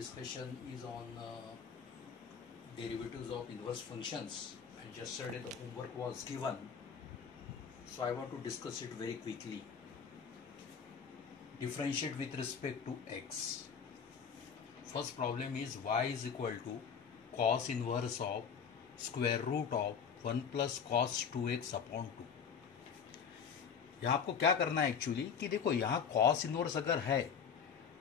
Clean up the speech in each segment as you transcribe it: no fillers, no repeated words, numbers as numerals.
discussion is on derivatives of inverse functions, and yesterday the homework was given, so I want to discuss it very quickly. Differentiate with respect to x. First problem is y is equal to cos inverse of square root of 1 plus cos 2x upon 2. यहाँ आपको क्या करना है actually कि देखो यहाँ cos inverse अगर है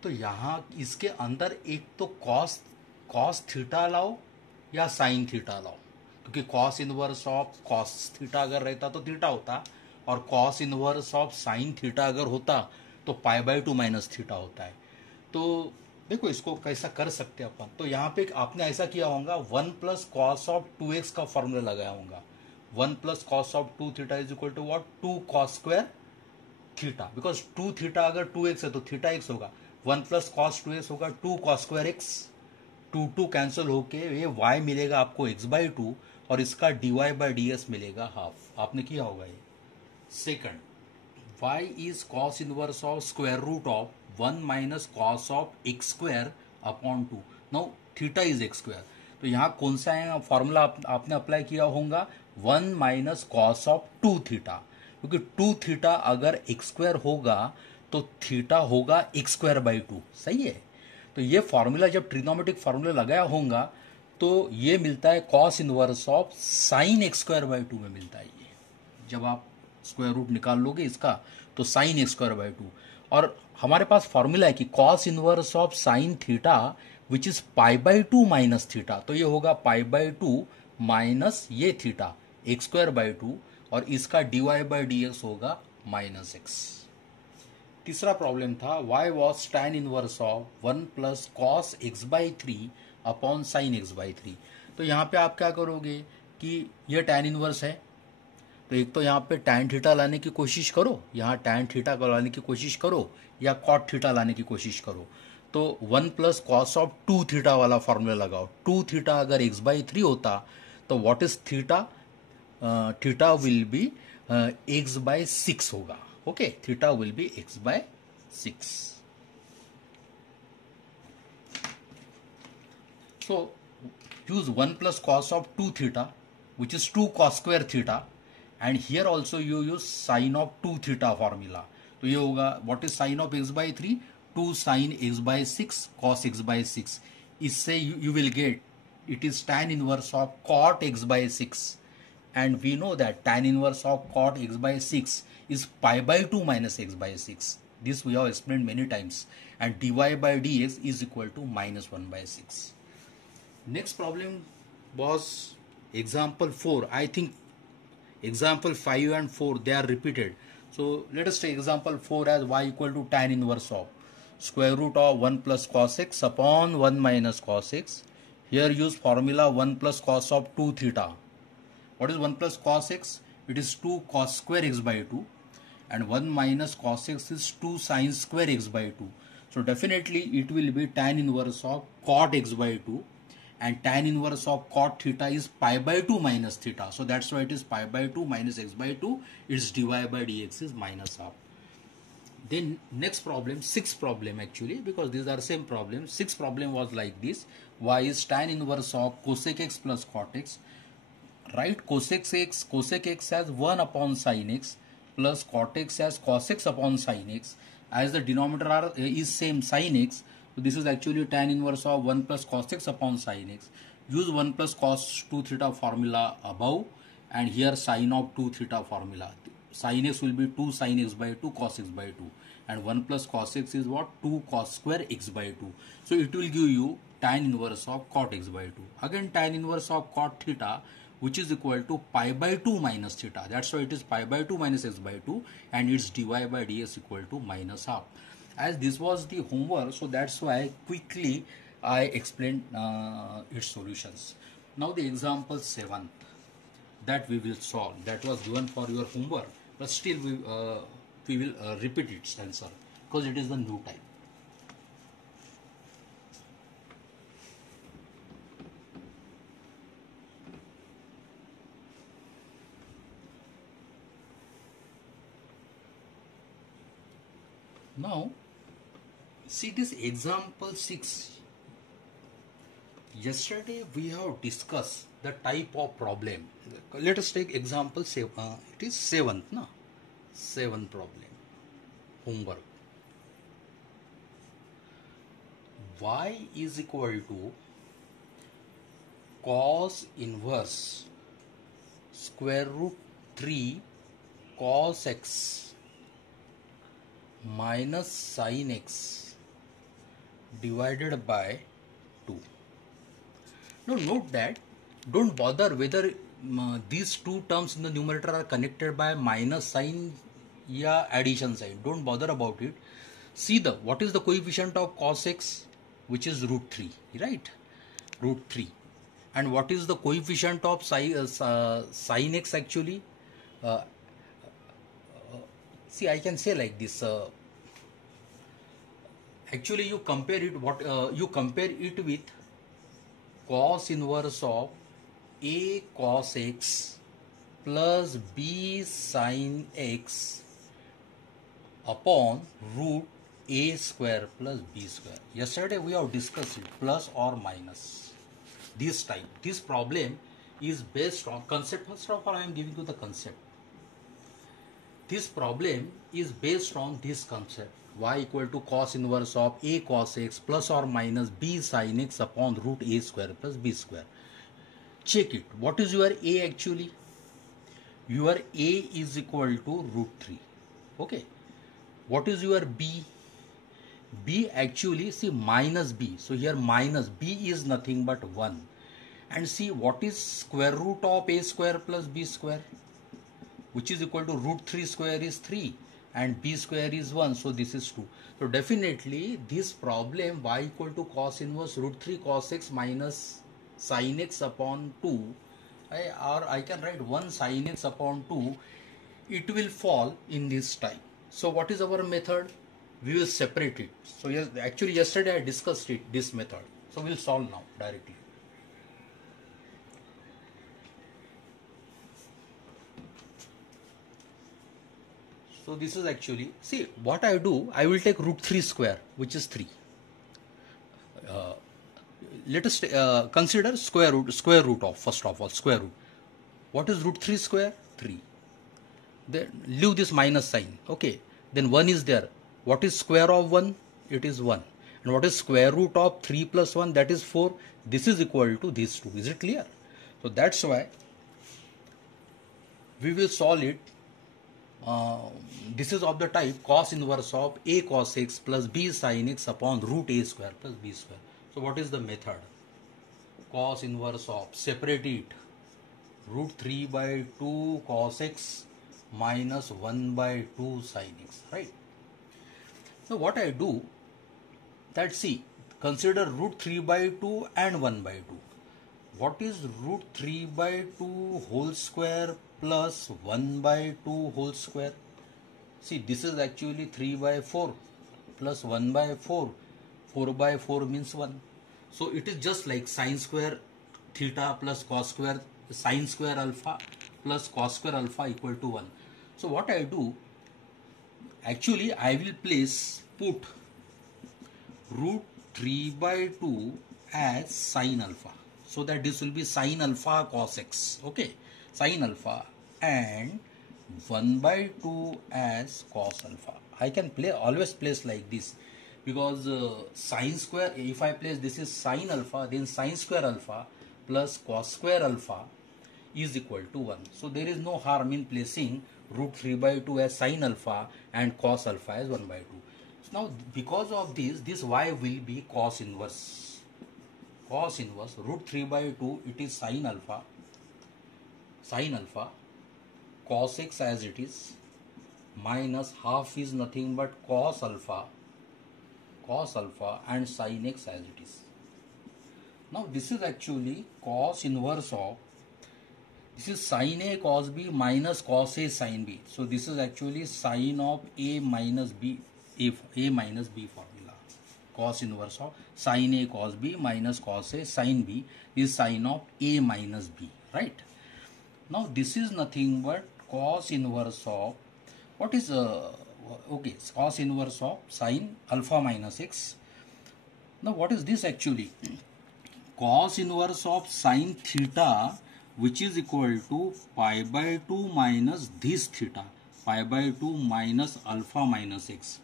तो यहाँ इसके अंदर एक तो cos थीटा लाओ या sin थीटा लाओ, क्योंकि cos inverse of cos theta अगर रहता तो थीटा होता और cos inverse of sin theta अगर होता तो पाई बाई 2 माइनस थीटा होता है. तो देखो इसको कैसा कर सकते हैं अपन. तो यहाँ पे आपने ऐसा किया होगा 1 प्लस कॉस ऑफ 2x का फॉर्मूला लगाया होगा. 1 plus cos of 2 theta is equal to what 2 cos square theta, because 2 theta अगर 2x है तो थीटा x होगा. 1 प्लस कॉस 2x होगा 2 कॉस स्क्वायर x. 2 कैंसिल होके ये y मिलेगा आपको x बाई 2 और इसका dy बाई डी एस मिलेगा हाफ. आपने किया होगा ये. Second, y is cos inverse of square root of 1 minus cos of x square upon 2. Now theta is x square. तो यहाँ कौन सा है फॉर्मूला आपने अप्लाई किया होगा 1 माइनस कॉस ऑफ 2 थीटा, क्योंकि 2 थीटा अगर x स्क्वायर होगा तो थीटा होगा x स्क्वायर बाई 2. सही है. तो ये फॉर्मूला जब ट्रिग्नोमेट्रिक फॉर्मूला लगाया होगा तो ये मिलता है cos inverse of sign x square by 2 में मिलता है. ये जब आप स्क्वायर रूट निकाल लोगे इसका तो साइन एक्स स्क्वायर बाई 2. और हमारे पास फॉर्मूला है कि cos inverse of sine theta which is pi by 2 minus theta. तो ये होगा पाई बाई 2 माइनस ये थीटा एक्स स्क्वायर बाई 2 और इसका d y by d x होगा माइनस एक्स. तीसरा प्रॉब्लम था y was tan inverse of 1 plus cos x by 3 upon sine x by 3. तो यहाँ पे आप क्या करोगे कि ये टैन इनवर्स है तो एक तो यहाँ पे tan थीटा लाने की कोशिश करो, यहाँ tan थीटा को लाने की कोशिश करो या cot थीटा लाने की कोशिश करो. तो 1 प्लस कॉस ऑफ 2 थीटा वाला फॉर्मूला लगाओ. 2 थीटा अगर x बाई 3 होता तो what is theta? Theta will be x by 6 होगा. Okay, theta will be x by 6. So use 1 plus cos of 2 theta which is 2 cos square theta, and here also you use sin of 2 theta formula. तो ये होगा what is sin of x by 3? 2 sin x by 6 cos x by 6. इससे you will get it is tan inverse of cot x by 6, and we know that tan inverse of cot x by 6 is pi by 2 minus x by 6. This we have explained many times, and dy by dx is equal to minus 1 by 6. Next problem was example 4. I think example 5 and 4 they are repeated. So let us take example 4 as y equal to tan inverse of square root of 1 plus cos x upon 1 minus cos x. Here use formula 1 plus cos of 2 theta. What is 1 plus cos x? It is 2 cos square x by 2, and 1 minus cos x is 2 sin square x by 2. So definitely it will be tan inverse of cot x by 2, and tan inverse of cot theta is pi by 2 minus theta. So that's why it is pi by 2 minus x by 2. Its dy by dx is minus half. Then next problem, sixth problem actually, because these are same problems. Sixth problem was like this. Y is tan inverse of cosec x plus cot x. Write cosec x as 1 upon sin x plus cot x as cos x upon sin x. As the denominator is same sin x, so this is actually tan inverse of 1 plus cos x upon sin x. Use 1 plus cos 2 theta formula above, and here sin of 2 theta formula. Sin x will be 2 sin x by 2 cos x by 2, and 1 plus cos x is what? 2 cos square x by 2. So it will give you tan inverse of cot x by 2. Again tan inverse of cot theta, which is equal to pi by 2 minus theta. That's why it is pi by 2 minus x by 2, and its dy by dx equal to minus half. As this was the homework, so that's why quickly I explained its solutions. Now the example 7 that we will solve, that was given for your homework, but still we will repeat its answer because it is the new type. Now see this example 6 Yesterday we have discussed the type of problem. Let us take example. It is seventh, no? Seventh problem. Homework. Y is equal to cos inverse square root 3 cos x minus sin x divided by 2. Now note that don't bother whether these two terms in the numerator are connected by minus sign or addition sign. Don't bother about it. See what is the coefficient of cos x, which is root 3, right? Root 3. And what is the coefficient of sin x actually? See, I can say like this. Actually, you compare it. You compare it with cos inverse of a cos x plus b sin x upon root a square plus b square. Yesterday we have discussed it, plus or minus. This type, this problem is based on concept. First of all, I am giving you the concept. This problem is based on this concept. Y equal to cos inverse of a cos x plus or minus b sin x upon root a square plus b square. Check it. What is your a actually? Your a is equal to root 3. Okay. What is your b? B actually, see, minus b. So here minus b is nothing but 1. And see what is square root of a square plus b square, which is equal to root 3 square is 3 and b square is 1. So this is 2. So definitely this problem y equal to cos inverse root 3 cos x minus sin x upon 2, or I can write 1 sin x upon 2, it will fall in this type. So what is our method? We will separate it. So yes, actually yesterday I discussed it, this method. So we will solve now directly. So this is actually, see what I do, I will take root 3 square, which is 3. Let us consider square root of, first of all, square root. What is root 3 square? 3. Then leave this minus sign. Okay. Then 1 is there. What is square of 1? It is 1. And what is square root of 3 plus 1? That is 4. This is equal to these two. Is it clear? So that's why we will solve it. This is of the type cos inverse of a cos x plus b sin x upon root a square plus b square. So what is the method? Cos inverse of, separate it, root 3 by 2 cos x minus 1 by 2 sin x, right? So what I do, that see, consider root 3 by 2 and 1 by 2. What is root 3 by 2 whole square plus 1 by 2 whole square? See, this is actually 3 by 4 plus 1 by 4. 4 by 4 means 1. So it is just like sine square theta plus cos square sine square alpha plus cos square alpha equal to 1. So what I do, actually I will put root 3 by 2 as sine alpha. So that this will be sine alpha cos x. Okay. Sine alpha, and 1 by 2 as cos alpha. I can always place like this, because sine square, if I place this is sine alpha, then sine square alpha plus cos square alpha is equal to 1. So there is no harm in placing root 3 by 2 as sine alpha and cos alpha as 1 by 2. So now because of this y will be cos inverse. Cos inverse root 3 by 2, it is sine alpha, cos x as it is, minus half is nothing but cos alpha and sin x as it is. Now this is actually cos inverse of, this is sin a cos b minus cos a sin b. So this is actually sin of a minus b, a minus b formula. Cos inverse of sin a cos b minus cos a sin b is sin of a minus b, right? Now this is nothing but cos inverse of, what is okay, cos inverse of sin alpha minus x. Now what is this actually? cos inverse of sin theta which is equal to pi by 2 minus this theta, pi by 2 minus alpha minus x.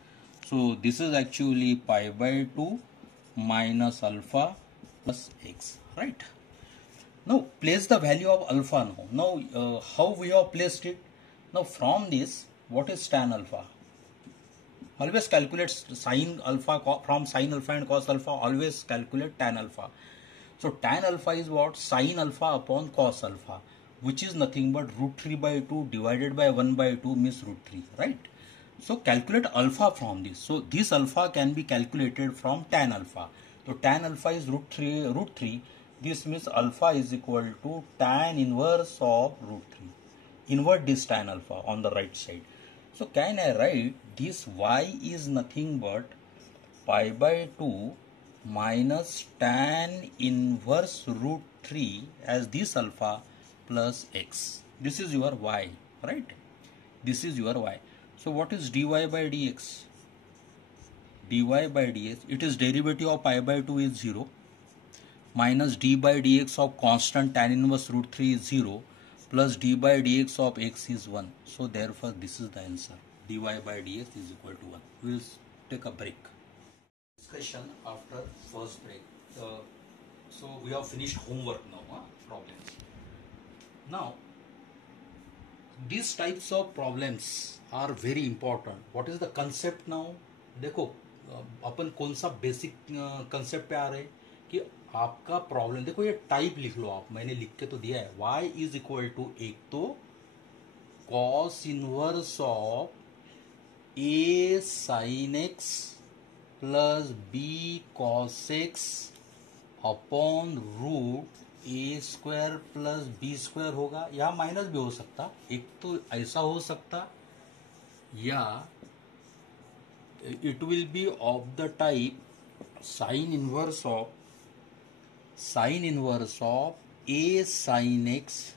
So this is actually pi by 2 minus alpha plus x, right? Now place the value of alpha now. Now how we have placed it? Now from this, what is tan alpha? Always calculate sin alpha from sin alpha and cos alpha. Always calculate tan alpha. So tan alpha is what? Sin alpha upon cos alpha, which is nothing but root 3 by 2 divided by 1 by 2 means root 3, right? So calculate alpha from this. So this alpha can be calculated from tan alpha. So tan alpha is root 3. This means alpha is equal to tan inverse of root 3. Invert this tan alpha on the right side. So can I write this y is nothing but pi by 2 minus tan inverse root 3 as this alpha plus x. This is your y, right? This is your y. So what is dy by dx? Dy by dx, it is derivative of pi by 2 is 0 minus d by dx of constant tan inverse root 3 is 0 plus d by dx of x is 1. So therefore this is the answer. Dy by dx is equal to 1. We will take a break. Discussion after first break. So we have finished homework now, problems. Now these types of problems are very important. What is the concept now? देखो अपन कौन सा basic concept पे आ रहे हैं कि आपका problem, देखो ये टाइप लिख लो आप, मैंने लिख के तो दिया है y इज इक्वल टू एक तो cos inverse of a sin x plus b cos x upon root a square plus b square होगा, या माइनस भी हो सकता, एक तो ऐसा हो सकता, या it will be of the type sin inverse of a sin x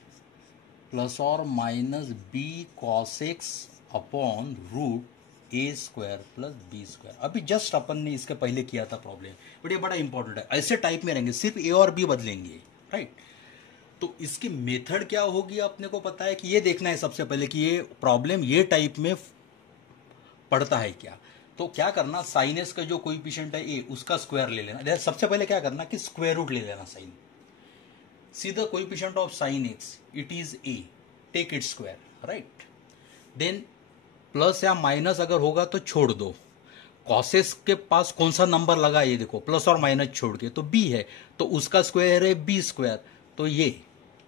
plus or minus b cos x upon root a square plus b square. अभी जस्ट अपन ने इसके पहले किया था प्रॉब्लम, बट ये बड़ा इंपॉर्टेंट है. ऐसे टाइप में रहेंगे, सिर्फ ए और बी बदलेंगे, राइट? तो इसकी मेथड क्या होगी अपने को पता है कि ये देखना है सबसे पहले कि ये प्रॉब्लम ये टाइप में पड़ता है क्या. तो क्या करना, साइन एस का जो कोएफिशिएंट है ए, उसका स्क्वायर ले लेना. सबसे पहले क्या करना कि स्क्वायर रूट ले लेना sine. See the coefficient of sine x, it is a, take it square, right? Then plus या माइनस अगर होगा तो छोड़ दो. कॉसेस के पास कौन सा नंबर लगा ये देखो, प्लस और माइनस छोड़ के, तो बी है, तो उसका स्क्वायर है बी स्क्वायर, तो ये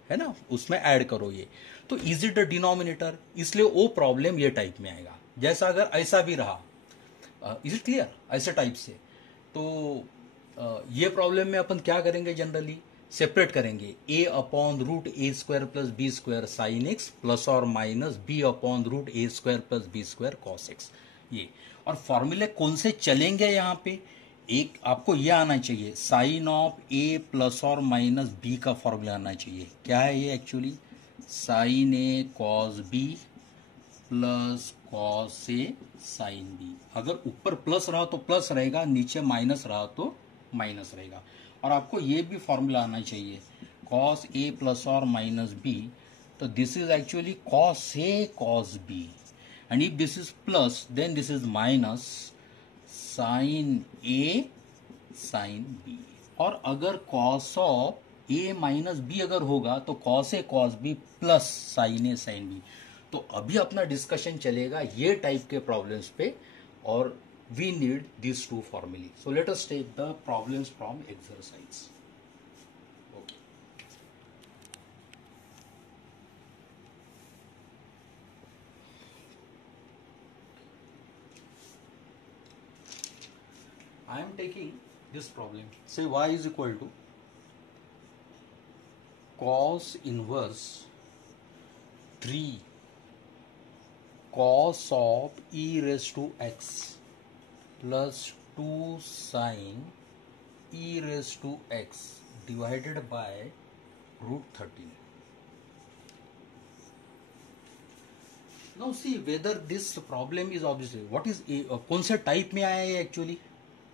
है ना, उसमें ऐड करो ये. तो इज इट द डिनोमिनेटर, इसलिए वो प्रॉब्लम ये टाइप में आएगा. जैसा अगर ऐसा भी रहा, इज इट क्लियर, ऐसे टाइप से, तो ये प्रॉब्लम में अपन क्या करेंगे, जनरली सेपरेट करेंगे a upon root a square plus b square sine x plus और minus b upon root a square plus b square cos x. ये और फॉर्मूले कौन से चलेंगे यहाँ पे, एक आपको ये आना चाहिए, साइन ऑफ a प्लस और माइनस b का फॉर्मूला आना चाहिए. क्या है ये actually, sign a cos b plus cos a sine B. अगर ऊपर प्लस रहा तो प्लस रहेगा, नीचे माइनस रहा तो माइनस रहेगा. और आपको ये भी फॉर्मूला आना चाहिए, कॉस ए प्लस और माइनस बी, तो this is actually cos a cos b, and if this is plus then this is minus sine a sine b. और अगर cos of a minus b अगर होगा तो cos a cos b plus sine a sine b. तो अभी अपना discussion चलेगा ये टाइप के प्रॉब्लम्स पे, और we need these two formulae. So let us take the problems from exercise. Okay. I am taking this problem. Say y is equal to cos inverse 3 cos of e raised to x plus 2 sin e raised to x divided by root 13. Now see whether this problem is obviously what is a कौन से type में आया है actually,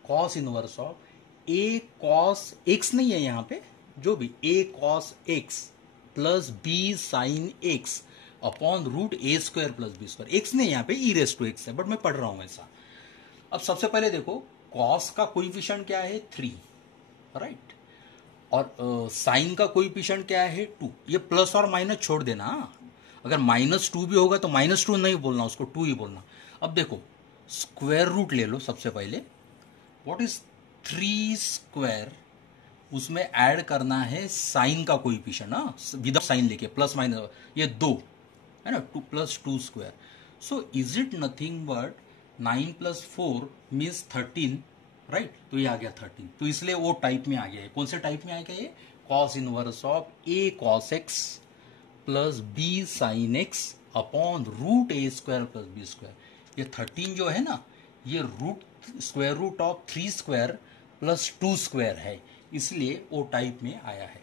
cos inverse of a cos x नहीं है यहाँ पे, जो भी a cos x plus b sine x upon root a square plus b square. X नहीं यहाँ पे, ई रेस टू एक्स है, बट मैं पढ़ रहा हूं ऐसा। अब सबसे पहले देखो कॉस का कोएफिशिएंट क्या है 3, राइट, और साइन का कोएफिशिएंट क्या है 2। ये प्लस और माइनस छोड़ देना, अगर -2 भी होगा तो -2 नहीं बोलना, उसको 2 ही बोलना। अब देखो स्क्वायर रूट ले लो सबसे पहले, व्हाट इज 3 स्क्वायर, उसमें ऐड करना है साइन का कोएफिशिएंट, ना विदाउट साइन लेके, प्लस माइनस ये 2 है ना, 2 + 2 square. So is it nothing but 9 + 4 means 13, right. तो ये आ गया 13, तो इसलिए वो टाइप में आ गया है। कौन से टाइप में आ गया ये, cos inverse of a cos x plus b sine x upon root a square plus b square. ये 13 जो है ना, ये square root of 3 square plus 2 square है, इसलिए ओ टाइप में आया है।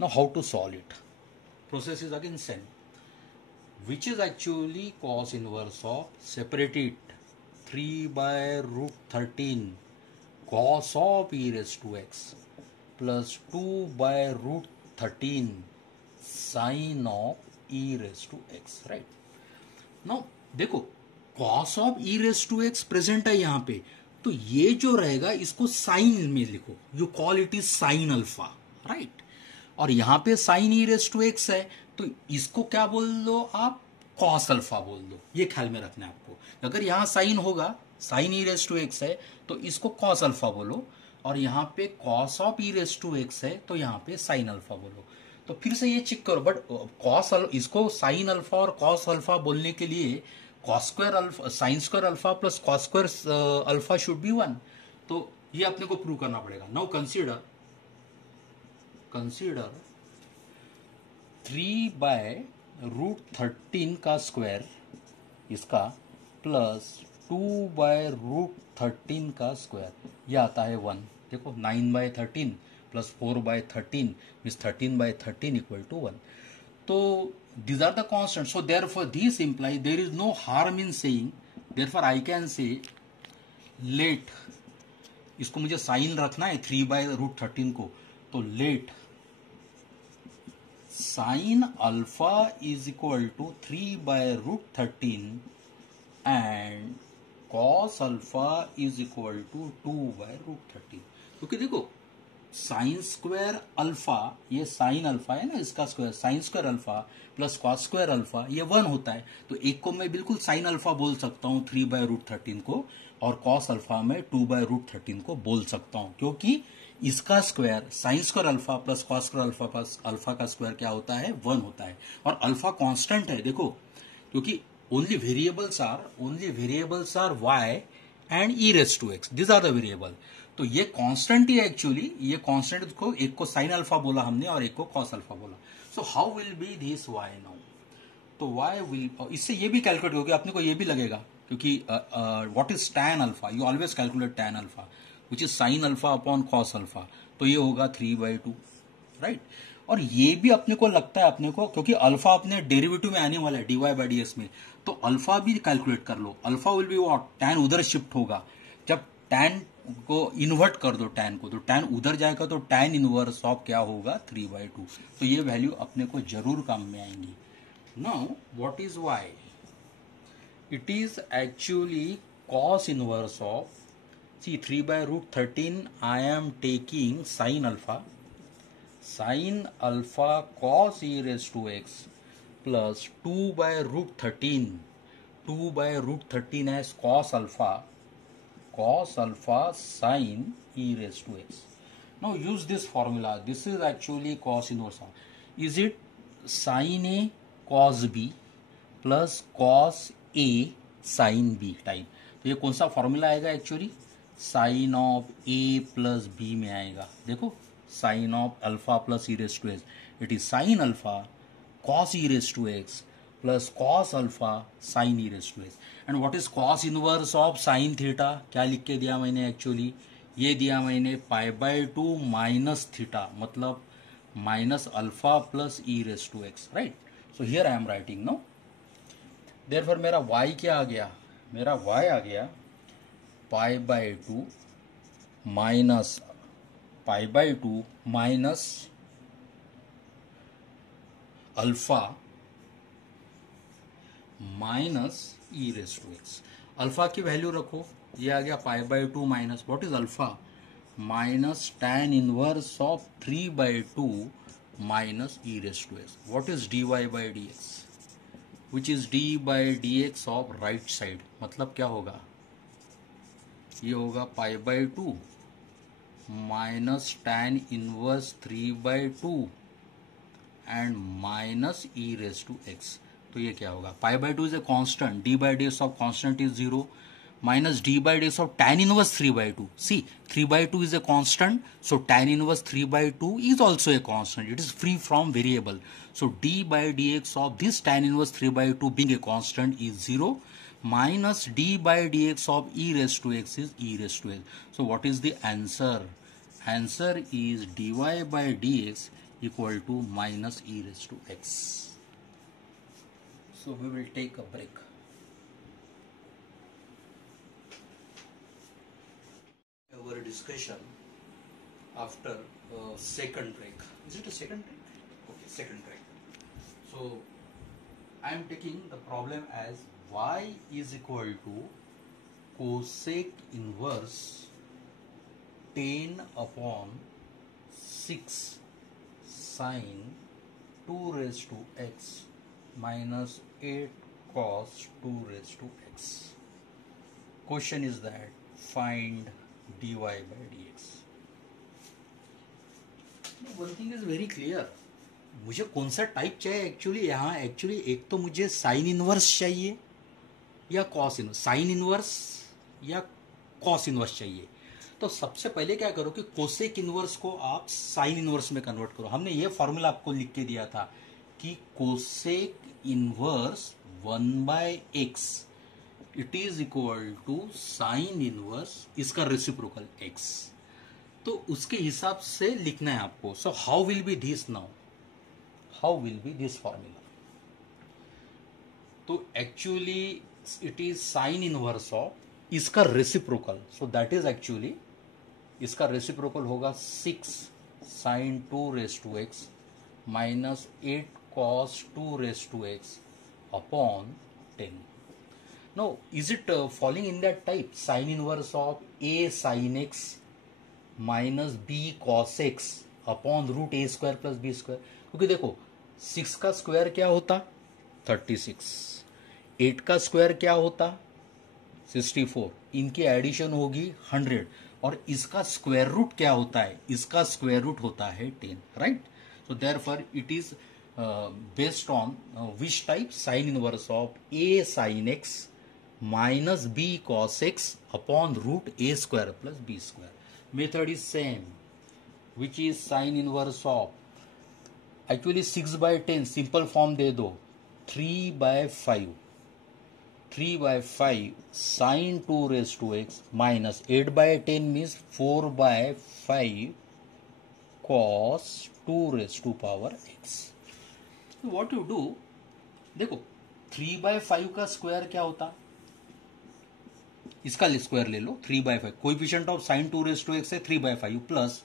Now how to solve it, process is again same, which is actually cos inverse of, separate it, 3/√13 cos of e raised to x plus 2/√13 sin of e raised to x, right? Now देखो cos of e raised to x present है यहाँ पे, तो ये जो रहेगा इसको sine में लिखो, you call it is sine alpha, right. और यहां पे sine e raise to x है, तो इसको क्या बोल दो आप, कॉस अल्फा बोल दो। ये ख्याल में रखना है आपको, अगर यहां साइन होगा, sine e raise to x है तो इसको कॉस अल्फा बोलो, और यहां पे cos of e raise to x है तो यहां पे साइन अल्फा बोलो। तो फिर से ये चेक करो, बट कॉस इसको साइन अल्फा और कॉस अल्फा बोलने के लिए cos square alpha, sign square alpha plus cos square alpha should be 1, तो ये अपने को प्रूव करना पड़ेगा। नाउ कंसीडर 3/√13 का स्क्वायर इसका प्लस 2/√13 का स्क्वायर, ये आता है 1। देखो 9/13 प्लस 4/13 मीन्स 13/13 इक्वल टू 1। तो these are the constants, so therefore these imply there is no harm in saying, therefore I can say let, इसको मुझे साइन रखना है 3/√13 को, तो let sine alpha is equal to 3/√13 and cos alpha is equal to 2/√13। क्योंकि देखो sine square alpha, ये sine alpha है ना, इसका square sine square alpha plus cos square alpha ये 1 होता है, तो एक को मैं बिल्कुल साइन अल्फा बोल सकता हूं 3/√13 को, और कॉस अल्फा में 2/√13 को बोल सकता हूं, क्योंकि इसका square sine square alpha plus cos square alpha plus alpha का स्क्वायर क्या होता है 1 होता है, और अल्फा कांस्टेंट है। देखो क्योंकि only variables are y and e raise to x, this are the variable, तो ये कांस्टेंट ही एक्चुअली, ये कांस्टेंट को एक को साइन अल्फा बोला हमने और एक को कॉस अल्फा बोला। So how will be this y now, तो वाई विल, इससे ये भी कैलकुलेट होगा, अपने को ये भी लगेगा, क्योंकि what is tan alpha, you always calculate tan alpha which is sine alpha upon cos alpha, तो ये होगा 3/2, राइट। और ये भी अपने को लगता है अपने को, क्योंकि अल्फा अपने डेरिवेटिव में आने वाला है dy/dx में, तो अल्फा भी कैलकुलेट कर लो। Alpha will be what, tan उधर शिफ्ट होगा, जब टैन को इन्वर्ट कर दो टैन को, तो टैन उधर जाएगा, तो टैन इनवर्स ऑफ क्या होगा 3/2, तो ये वैल्यू अपने को जरूर काम में आएंगी। Now what is y, it is actually cos inverse of, see 3/√13 I am taking sin alpha cos e raised to x plus 2/√13 as cos alpha sin e raised to x. Now use this formula, this is actually cos inverse of, is it sin a cos b plus cos a sin b type, तो ये कौन सा formula आएगा actually, sine of a plus b में आएगा। देखो sine of alpha plus e raise to x, it is sine alpha cos e raise to x plus cos alpha sine e raise to x. And what is cos inverse of sine theta, क्या लिख के दिया मैंने actually, ये दिया मैंने π/2 minus theta, मतलब minus alpha plus e raise to x, right. So here I am writing no, therefore मेरा y क्या आ गया, मेरा y आ गया π/2 minus pi by 2 minus alpha minus e raise to x. अल्फा की वैल्यू रखो, ये आ गया pi by 2 minus what is alpha minus tan inverse of 3 by 2 minus e raise to x. What is dy by d x which is d by d x of right side, मतलब क्या होगा, ये होगा pi by 2 minus tan inverse 3 by 2 and minus e raise to x. तो ये क्या होगा, pi by 2 is a constant, D by d x of constant is 0 minus d by dx of tan inverse 3 by 2. See, 3 by 2 is a constant, so tan inverse 3 by 2 is also a constant. It is free from variable. So d by dx of this tan inverse 3 by 2 being a constant is 0 minus d by dx of e raised to x is e raised to x. So what is the answer? Answer is dy by dx equal to minus e raised to x. So we will take a break. Our discussion after second break. Is it a second break? Okay, second break. So I am taking the problem as y is equal to cosec inverse 10 upon 6 sin 2 raised to x minus 8 cos 2 raised to x. Question is that find dy by dx. One thing is very clear, मुझे कौन सा type चाहिए actually, यहाँ actually एक तो मुझे sine inverse चाहिए या कॉस इनवर्स, साइन इनवर्स या कॉस इनवर्स चाहिए। तो सबसे पहले क्या करो कि कोसेक इनवर्स को आप साइन इनवर्स में कन्वर्ट करो। हमने ये फॉर्मूला आपको लिख के दिया था कि cosec inverse 1 by x it is equal to sine inverse इसका रेसिप्रोकल x। तो उसके हिसाब से लिखना है आपको। So how will be this now, how will be this formula, तो actually it is sine inverse of इसका reciprocal, so that is actually इसका रेसिप्रोकल होगा 6 sine 2 raise to x minus 8 cos 2 raise to x upon 10। Now, is it falling in that type? Sin inverse of a sin x minus b cos x upon root a square plus b square. क्योंकि देखो 6 का square क्या होता 36, 8 का square क्या होता 64, इनकी addition होगी 100 और इसका स्क्वायर रूट क्या होता है, इसका स्क्वायर रूट होता है 10, right. So therefore it is based on which type, sign inverse of a sin x minus b cos x upon root a square plus b square. Method is same, which is sin inverse of actually 6 by 10 simple form दे दो 3 by 5, 3 by 5 sin 2 raised to x minus 8 by 10 means 4 by 5 cos 2 raised to power x. So what you do, देखो 3 by 5 का square क्या होता, इसका square ले लो 3 by 5, coefficient of sine 2 raise to x है 3 by 5 plus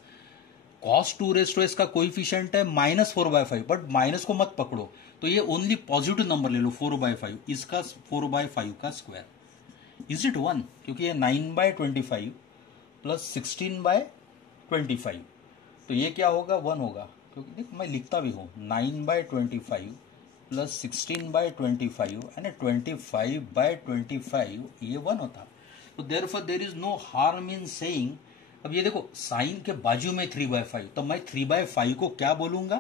cos 2 raise to x का coefficient है माइनस 4 by 5, बट माइनस को मत पकड़ो, तो ये ओनली पॉजिटिव नंबर ले लो 4 by 5, इसका 4 by 5 का स्क्वायर इज इट 1, क्योंकि ये 9 by 25 प्लस 16 by 25, तो ये क्या होगा 1 होगा, क्योंकि देख मैं लिखता भी हूँ 9 by 25 plus 16 by 25 and 25 by 25 ये 1 होता। तो therefore there is no harm in saying, अब ये देखो साइन के बाजू में 3 by 5, तो मैं 3 by 5 को क्या बोलूंगा,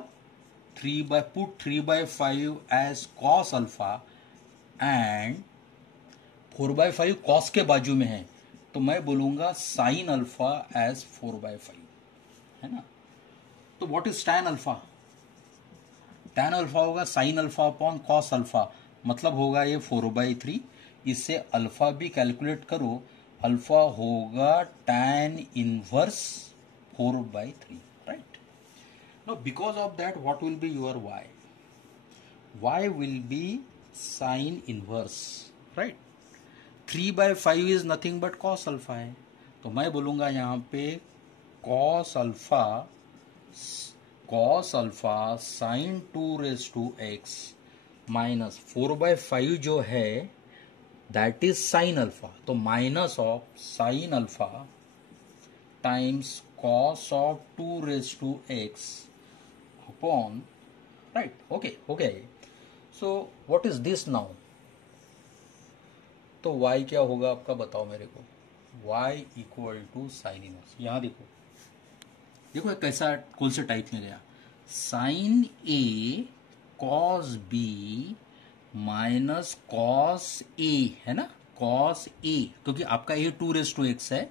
put 3 by 5 as cos alpha and 4 by 5 cos के बाजू में है, तो मैं बोलूंगा साइन अल्फा एज 4 by 5, है ना। तो what is tan alpha, tan alpha होगा sine alpha upon cos alpha, मतलब होगा ये 4 by 3, इससे अल्फा भी कैलकुलेट करो, अल्फा होगा tan inverse 4 by 3, right. Now because of that what will be your y, y will be sine inverse, right. 3 by 5 is nothing but cos alpha है, तो मैं बोलूँगा यहाँ पे cos alpha sign 2 x minus 4/5 जो है that is sine alpha, तो minus of sine alpha times cos of 2 x upon, right, okay. So what is this now? तो y क्या होगा आपका, बताओ मेरे को। y equal to sine inverse, यहाँ देखो कैसा कौन से टाइप में गया, sine a cos b minus cos a, है ना, कॉस ए, क्योंकि आपका ए 2 है,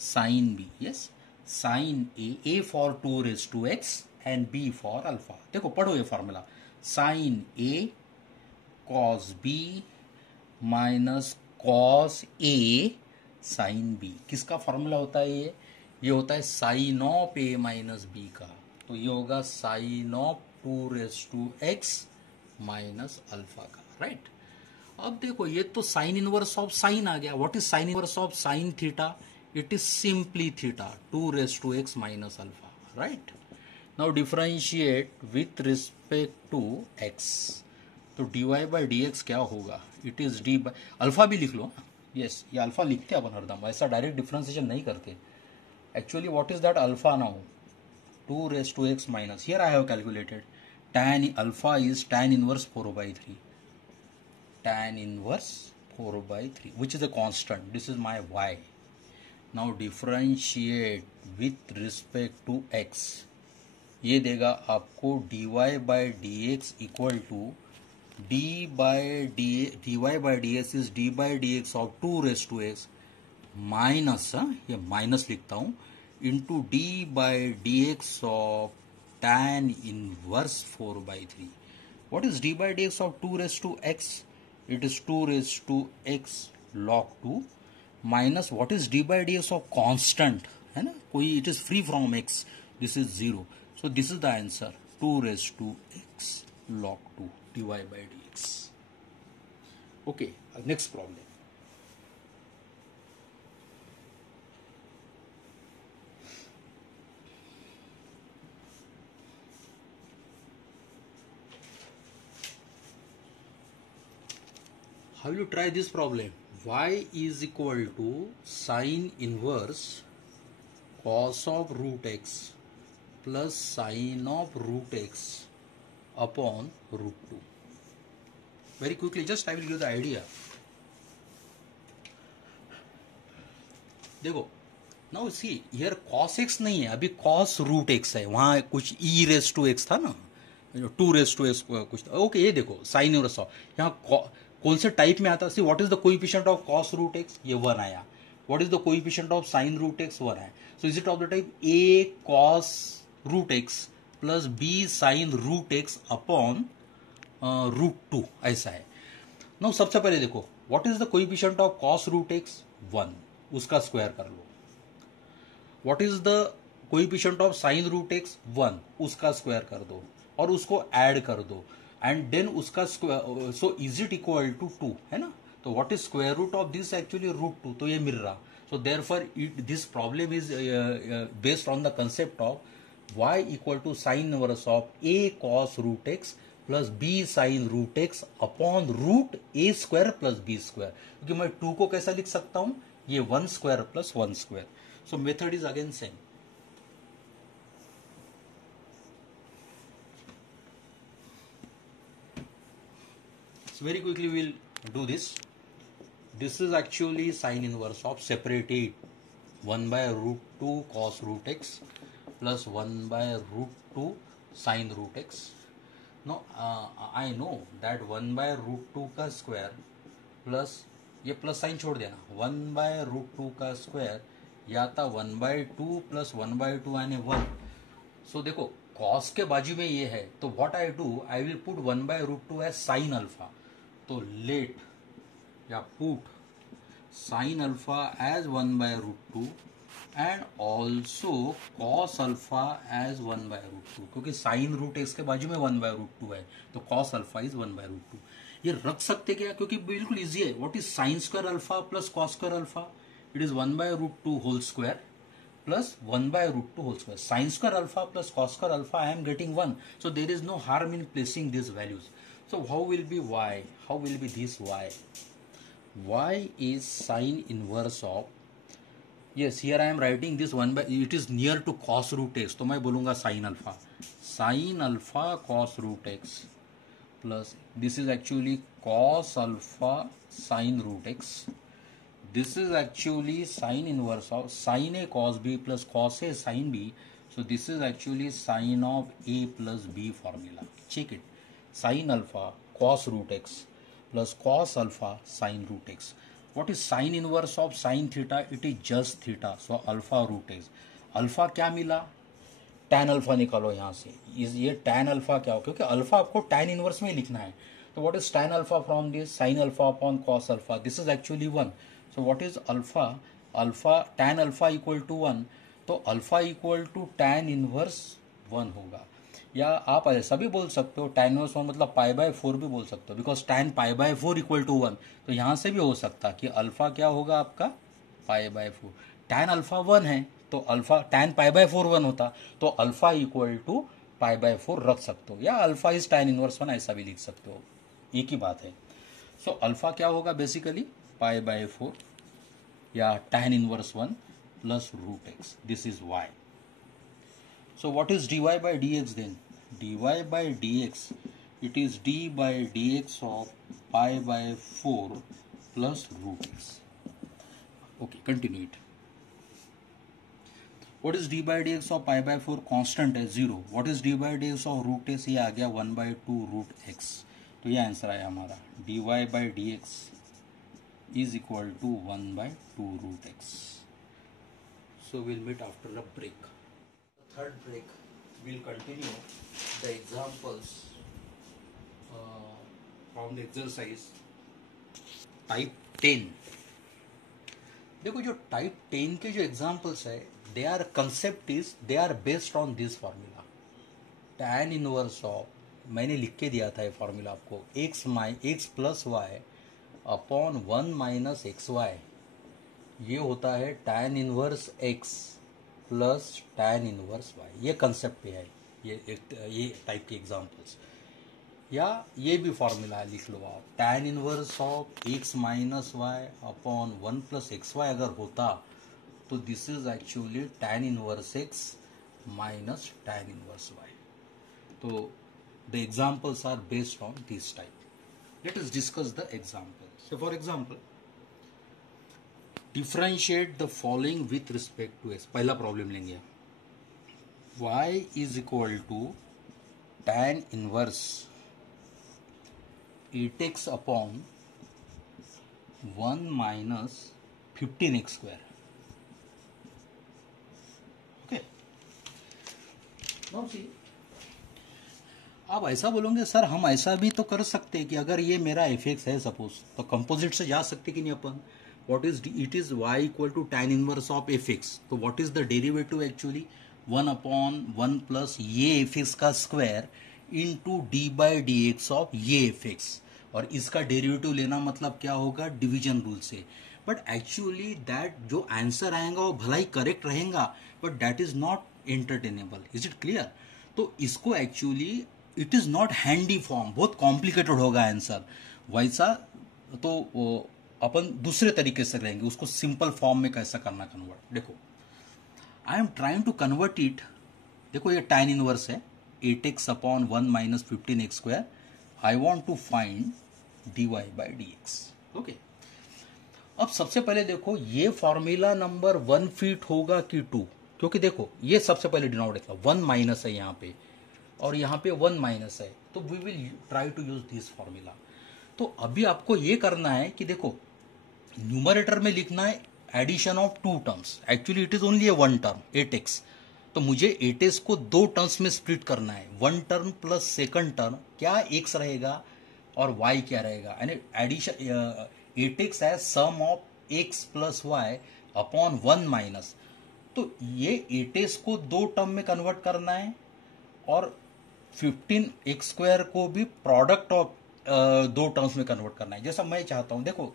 sine b, yes, sine a for 2 and b for alpha. देखो पढ़ो ये formula, sine a cos b minus cos a sine b, किसका फॉर्मूला होता है ये होता है sine of a minus b का, तो ये होगा साइन ऑफ 2 माइनस अल्फा का, राइट। अब देखो ये तो साइन इनवर्स ऑफ साइन आ गया। What is sine inverse of sine theta? It is simply theta 2 minus alpha, right. Now differentiate with respect to x, तो dy बाई डी एक्स क्या होगा, it is d by alpha भी लिख लो, yes, ये alpha लिखते हैं अपन हरदम, ऐसा डायरेक्ट डिफरेंशिएशन नहीं करते। Actually what is that alpha now, 2 minus, here I have calculated tan alpha is tan inverse 4/3, tan inverse 4/3 which is a constant, this is my y. Now differentiate with respect to x, ये देगा आपको dy by dx equal to dy by dx is d by dx of 2 minus, ये minus लिखता हूं, into d by dx of tan inverse 4/3. What is d by dx of 2 it is 2 log 2 minus what is d by dx of constant, है ना, कोई it is free from x, this is 0, so this is the answer 2 log 2 dy by dx. Okay, next problem. How will you try this problem? Y is equal to sine inverse cos of root x plus sine of root x upon root 2. Very quickly, just I will give the idea. देखो, now see here cos x नहीं है, अभी cos root x है, वहाँ कुछ e raised to x था ना, 2 raised to x कुछ था, ओके। ये देखो साइन इनवर्स, यहाँ कौन से टाइप में आता है, see what is the coefficient of cos root x, ये 1 आया, what is the coefficient of sin root x, 1 आया, so is it of the type a cos root x plus b sin root x upon रूट 2, ऐसा है। No सबसे पहले देखो what is the coefficient of cos root x, 1, उसका square कर लो। What is the coefficient of sin root x, 1, उसका स्क्वायर कर दो और उसको ऐड कर दो, एंड देन उसका square, so is it equal to 2, है ना, तो what is square root of this, actually root 2, तो ये मिल रहा। So therefore this problem is based on the concept of y equal to sine inverse of a cos root x plus b sine root x upon root a square plus b square, क्योंकि मैं 2 को कैसा लिख सकता हूं, ये 1 square plus 1 square. So method is again same. So very quickly we will do this. This is actually sin inverse of, separate it, 1 by root 2 cos root x plus 1 by root 2 sin root x. Now I know that 1 by root 2 का square plus, ये plus sign छोड़ देना, 1 by root 2 का square या था 1 by 2 plus 1 by 2 यानी 1। सो देखो cos के बाजू में ये है, तो what I do, I will put 1 by root 2 as sine alpha, तो लेट या put sine alpha as 1 by root 2 and also cos alpha as 1 by root 2, क्योंकि साइन रूट एक्स के बाजू में 1 by root 2 है, तो cos alpha is 1 by root 2। ये रख सकते क्या, क्योंकि बिल्कुल इजी है। What is sign square alpha plus cos square alpha, It is 1 by root 2 whole square plus 1 by root 2 whole square. Sin square alpha plus cos square alpha, I am getting 1. So there is no harm in placing these values. So how will be y? How will be this y? Y is sine inverse of, yes, here I am writing this 1 by, it is near to cos root x, तो मैं बोलूँगा sin alpha cos root x plus this is actually cos alpha sin root x. This is actually sine inverse of sin a cos b plus cos a sin b. So this is actually sine of a plus b formula. Check it. Sin alpha cos root x plus cos alpha sin root x. What is sine inverse of sin theta? It is just theta. So alpha root x. Alpha क्या मिला? tan alpha निकालो यहाँ से. ये tan alpha क्या हो? क्योंकि alpha आपको tan इनवर्स में लिखना है. तो what is tan alpha from this? Sin alpha upon cos alpha. This is actually 1. So what is alpha? Alpha tan alpha equal to 1. तो alpha equal to tan inverse 1 होगा. या आप ऐसा भी बोल सकते हो tan inverse 1 मतलब पाई बाय 4 भी बोल सकते हो, because tan pi by 4 equal to 1. तो यहाँ से भी हो सकता कि अल्फा क्या होगा आपका पाई बाय 4. tan अल्फा 1 है तो अल्फा tan पाई बाय 4 1 होता, तो alpha equal to pi by 4 रख सकते हो, या अल्फा इज tan इनवर्स 1 ऐसा भी लिख सकते हो. एक ही बात है. सो अल्फा क्या होगा बेसिकली पाई बाय 4 या tan inverse 1 plus root x. This is y. So what is dy by dx then? Dy by dx, it is d by dx of pi by 4 plus root x. Okay, continue it. What is d by dx of pi by 4? Constant है 0. What is d by dx of root x? ये आ गया 1 by 2 root x. तो ये answer आया हमारा. dy by dx is equal to 1 by 2 root x. So we'll meet after a break. Third break, we'll continue the examples from the exercise type 10. देखो जो type 10 के जो examples है, their concept is they are based on this formula. tan inverse of, मैंने लिख के दिया था ये formula आपको, x plus y upon 1 minus xy. ये होता है tan inverse x plus tan inverse y. ये कंसेप्ट पे है ये टाइप के एग्जांपल्स. या ये भी फॉर्मूला लिख लो आप, tan inverse of x minus y upon 1 plus x y अगर होता तो this is actually tan inverse x minus tan inverse y. तो the examples are based on this type. Let us discuss the example. So for example, differentiate the following with respect to x. पहला problem लेंगे. y is equal to tan inverse 8x upon 1 minus 15x square. Okay, now see, आप ऐसा बोलोगे sir हम ऐसा भी तो कर सकते हैं कि अगर ये मेरा fx है सपोज, तो कंपोजिट से जा सकते कि नहीं अपन. What is it is y equal to tan inverse of fx. तो what is the derivative actually? 1 upon 1 plus ये fx का square into d by dx of ये fx. और इसका डेरिवेटिव लेना मतलब क्या होगा? डिवीजन रूल से. बट एक्चुअली दैट जो आंसर आएगा वो भला ही करेक्ट रहेगा, but that is not entertainable. Is it clear? तो इसको actually it is not handy form, बहुत कॉम्प्लिकेटेड होगा आंसर. वैसा तो अपन दूसरे तरीके से रहेंगे, उसको सिंपल फॉर्म में कैसा करना कन्वर्ट. देखो, I am trying to convert it. देखो ये tan इनवर्स है 8x upon 1 minus 15x square. I want to find dy by dx. Okay, अब सबसे पहले देखो ये फॉर्मूला नंबर 1 फिट होगा कि 2, क्योंकि देखो ये सबसे पहले डिनोमिनेटर 1 माइनस है यहाँ पे और यहाँ पे 1 माइनस है, तो we will try to use this formula. तो अभी आपको ये करना है कि देखो न्यूमरेटर में लिखना है addition of 2 terms. Actually it is only a 1 term 8x. तो मुझे 8x को 2 टर्म्स में स्प्लिट करना है. 1 टर्म प्लस सेकंड टर्म क्या x रहेगा और y क्या रहेगा, यानी एडिशन 8x है sum of x plus y upon 1 minus. तो ये 8x को 2 टर्म में कन्वर्ट करना है और 15x स्क्वायर को भी प्रोडक्ट ऑफ 2 टर्म्स में कन्वर्ट करना है, जैसा मैं चाहता हूं. देखो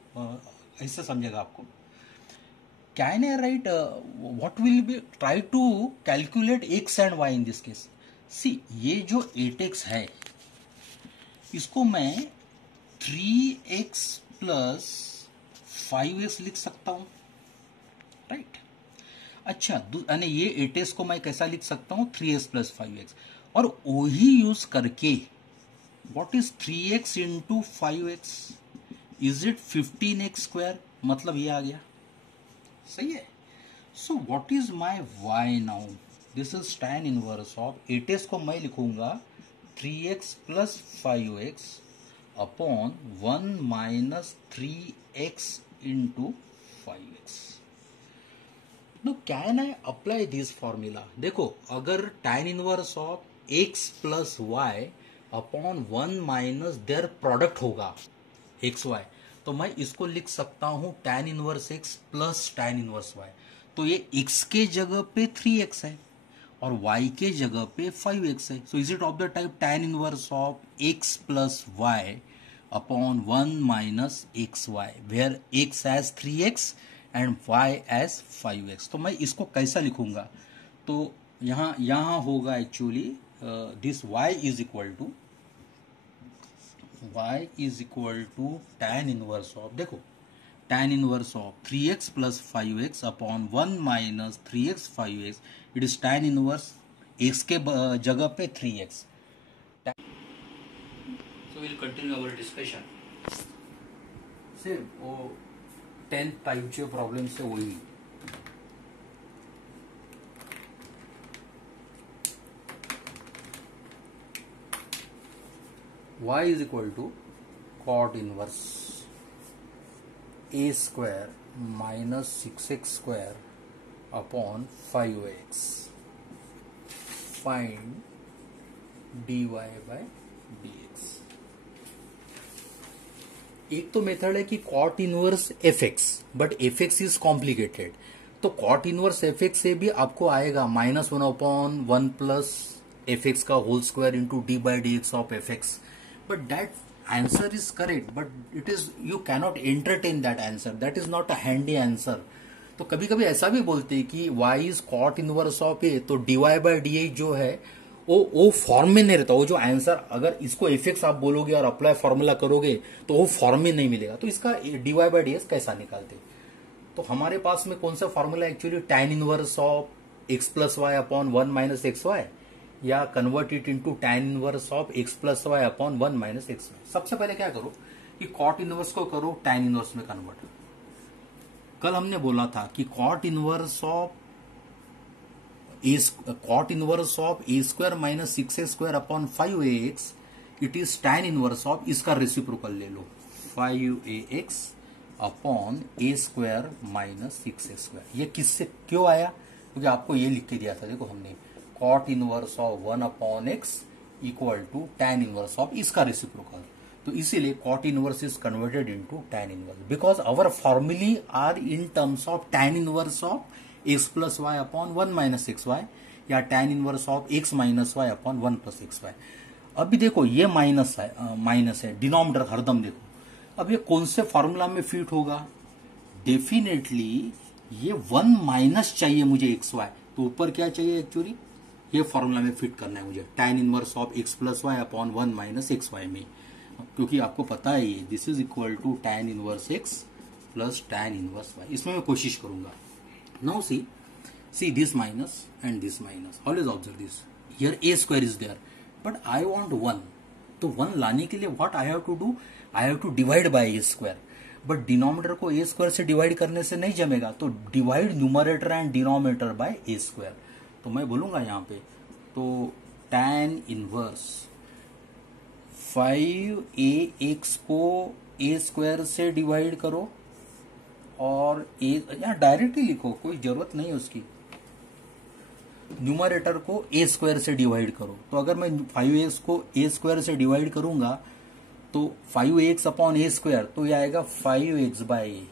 इससे समझेगा आपको. Can I write what will be try to calculate x and y in this case? See, ये जो 8x है इसको मैं 3x प्लस 5x लिख सकता हूं, राइट? अच्छा, यानी ये 8x को मैं कैसा लिख सकता हूं? 3x प्लस 5x, और वही यूज करके what is 3x into 5x, is it 15x square, मतलब ये आ गया, सही है। So what is my y now? This is tan inverse of 8x को मैं लिखूंगा 3x plus 5x upon 1 minus 3x into 5x। No can I apply this formula? देखो, अगर tan inverse of x plus y upon 1 minus their product होगा x y, तो मैं इसको लिख सकता हूं tan inverse x plus tan inverse y। तो ये x के जगह पे 3x है और y के जगह पे 5x है। So is it of the type tan inverse of x plus y upon 1 minus x y, where x as 3x and y as 5x। तो मैं इसको कैसा लिखूंगा? तो यहां होगा actually this y is equal to tan inverse of, देखो, tan inverse of 3x plus 5x upon 1 minus 3x 5x, it is tan inverse x के जगह पे 3x। So will continue our discussion. सिर्फ वो 10th टाइपचे प्रॉब्लेम से वही y is equal to cot inverse a square minus 6x square upon 5x, find dy by dx। एक तो method है कि cot inverse fx, but fx is complicated, तो cot inverse fx से भी आपको आएगा -1 अपॉन 1 प्लस fx का whole square into d by d x of fx, but that answer is correct, but it is, you cannot entertain that answer, that is not a handy answer. तो कभी कभी ऐसा भी बोलते हैं कि y is cot inverse of a, तो dy by d x जो है वो फॉर्म में नहीं रहता। वो जो आंसर, अगर इसको fx आप बोलोगे और अप्लाई फॉर्मूला करोगे तो वो फॉर्म में नहीं मिलेगा। तो इसका dy बाई डी एक्स कैसा निकालते? तो हमारे पास में कौन सा formula actually tan inverse of x plus y upon 1 minus x y, या convert it into tan inverse of x plus y upon 1 minus x y. सबसे पहले क्या करो कि cot इनवर्स को करो tan इनवर्स में कन्वर्ट। कल हमने बोला था कि cot inverse of a square minus 6x square upon 5ax, it is tan inverse of, इसका रेसिप्रोकल ले लो, 5ax upon a square minus 6x square. ये किससे क्यों आया? क्योंकि आपको ये लिख के दिया था, देखो हमने cot inverse of 1 upon x equal to tan inverse of इसका रेसिप्रोकल। तो इसीलिए cot inverse is converted into tan inverse, because our formulae are in terms of tan inverse of x plus y upon 1 minus x y, या tan inverse of x minus y upon 1 plus x y. अभी देखो ये minus है denominator हरदम, देखो अब ये कौन से फॉर्मूला में फिट होगा? डेफिनेटली ये 1 माइनस चाहिए मुझे एक्स वाई, तो ऊपर क्या चाहिए एक्चुअली? ये फॉर्मूला में फिट करना है मुझे, tan inverse of x plus y upon 1 minus x y में, क्योंकि आपको पता है ये this is equal to tan inverse x plus tan inverse y। इसमें मैं कोशिश करूंगा। Now see this minus and this minus. Always observe this. Here a square is there, but I want 1. तो 1 लाने के लिए what I have to do? I have to divide by a square. But denominator को a square से divide करने से नहीं जमेगा, तो divide numerator and denominator by a square. तो मैं बोलूंगा यहाँ पे, तो tan inverse 5ax को a square से divide करो, और यहाँ डायरेक्ट ही लिखो, कोई जरूरत नहीं है उसकी। न्यूमरेटर को ए स्क्वायर से डिवाइड करो, तो अगर मैं 5x को ए स्क्वायर से डिवाइड करूंगा तो 5x अपॉन ए स्क्वायर, तो ये आएगा 5x by a.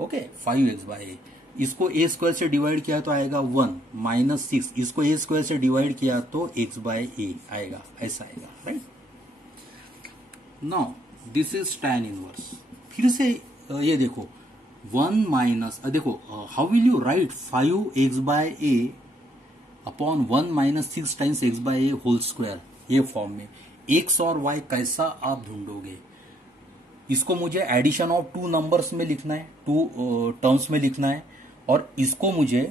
Okay, 5x by a. इसको ए स्क्वायर से डिवाइड किया तो आएगा 1 माइनस 6, इसको ए स्क्वायर से डिवाइड किया तो x बाई ए आएगा, ऐसा आएगा, right. Now this is tan inverse. फिर से ये देखो, 1 माइनस, देखो how will you write 5x by a upon 1 minus 6 times x by a whole square, ये फॉर्म में x और y कैसा आप ढूंढोगे? इसको मुझे एडिशन ऑफ टू नंबर्स में लिखना है, टू टर्म्स में लिखना है, और इसको मुझे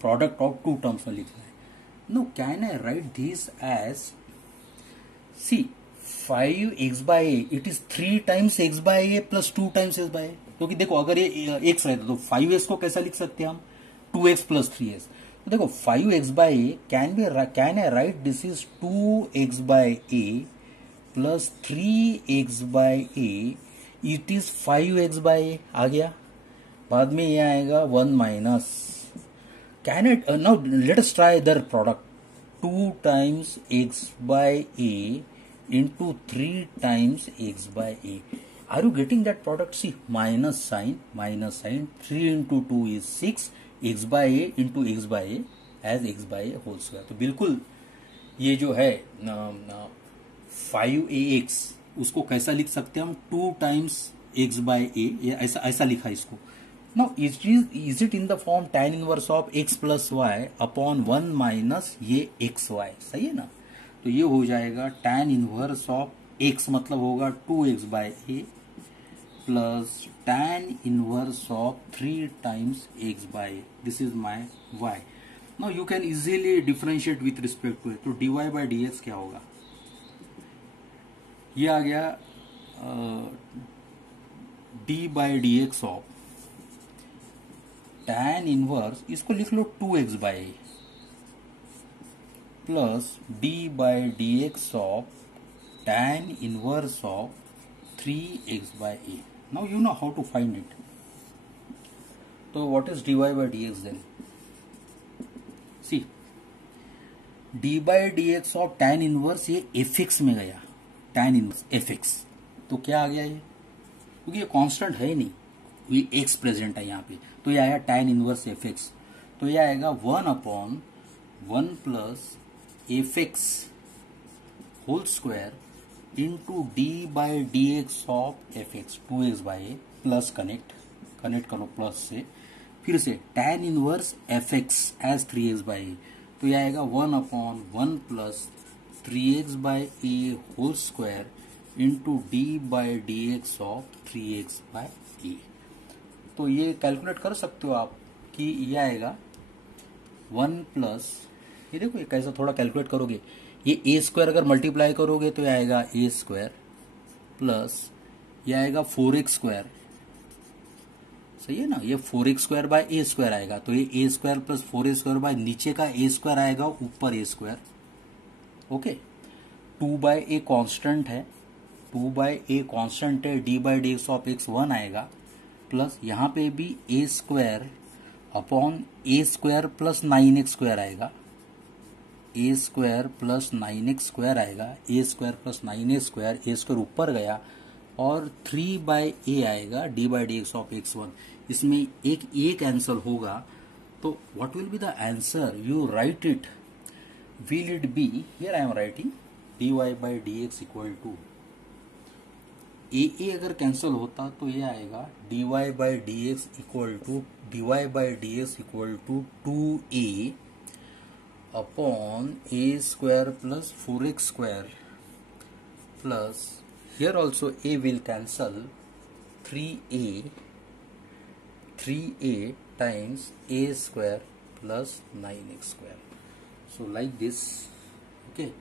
प्रोडक्ट ऑफ टू टर्म्स में लिखना है. No, can I write this as, see 5x by a, it is 3 times x by a plus 2 times x by a. क्योंकि देखो अगर ये x रहता तो 5x को कैसा लिख सकते हैं हम? 2x plus 3x. तो देखो 5x by a can I write this is 2x by a plus 3x by a, it is 5x by a. आ गया. बाद में ये आएगा 1 minus, can it, now let us try there product, 2 times x by a into 3 times x by a. Are you getting that product? See, minus sign, 3 into 2 is 6, x by a into x by a as x by a whole square. तो बिल्कुल ये जो है 5ax, उसको कैसा लिख सकते हैं हम? 2 टाइम्स x by a, ये ऐसा लिखा इसको. Now is it in the form tan inverse of x plus y upon 1 minus ये xy, सही है ना? तो ये हो जाएगा tan इनवर्स ऑफ x, मतलब होगा 2x by a plus tan inverse of 3 times x by a. This is my y. Now you can easily differentiate with respect to it. तो dy बाय dx क्या होगा? ये आ गया d by dx of tan inverse, इसको लिख लो 2x by a plus d by dx of tan inverse of 3x by a. Now you know how to find it. So what is dy by dx then? See, d by dx of tan inverse ये fx में गया, tan inverse fx. तो क्या आ गया ये? क्योंकि ये constant है ही नहीं, ये x प्रेजेंट है यहाँ पे, तो ये आया tan inverse fx. तो ये आएगा 1 upon 1 plus fx whole square into d by d x of fx, 2x by a plus connect करो प्लस से, फिर से tan inverse fx as 3x by a. तो यह आएगा 1 upon 1 plus 3x by a whole square into d by d x of 3x by a. तो ये calculate कर सकते हो आप कि यह आएगा 1 प्लस, ये देखो ये कैसा थोड़ा कैलकुलेट करोगे, ये ए स्क्वायर अगर मल्टीप्लाई करोगे तो ये आएगा ए स्क्वायर प्लस ये आएगा 4x स्क्वायर, सही है ना? ये 4x square by A square आएगा, तो ये a square plus 4a square by नीचे का ए स्क्वायर आएगा ऊपर a square. Okay, 2 by a constant है, 2 बाय ए कॉन्स्टेंट है, d by d x of x 1 आएगा, प्लस यहाँ पे भी a square upon a square plus 9x square आएगा, a square plus 9x square आएगा, a square plus 9x square, a square ऊपर गया, और 3 बाय ए आएगा D by d x of x1. इसमें एक आंसर होगा. तो what will be the answer? You write it. Will it be, here I am writing dy by d x equal to a अगर cancel होता तो ये आएगा dy by d x equal to dy by d x equal to 2a upon a square plus 4x square plus, here also a will cancel, 3a times a square plus 9x square. So like this. Okay,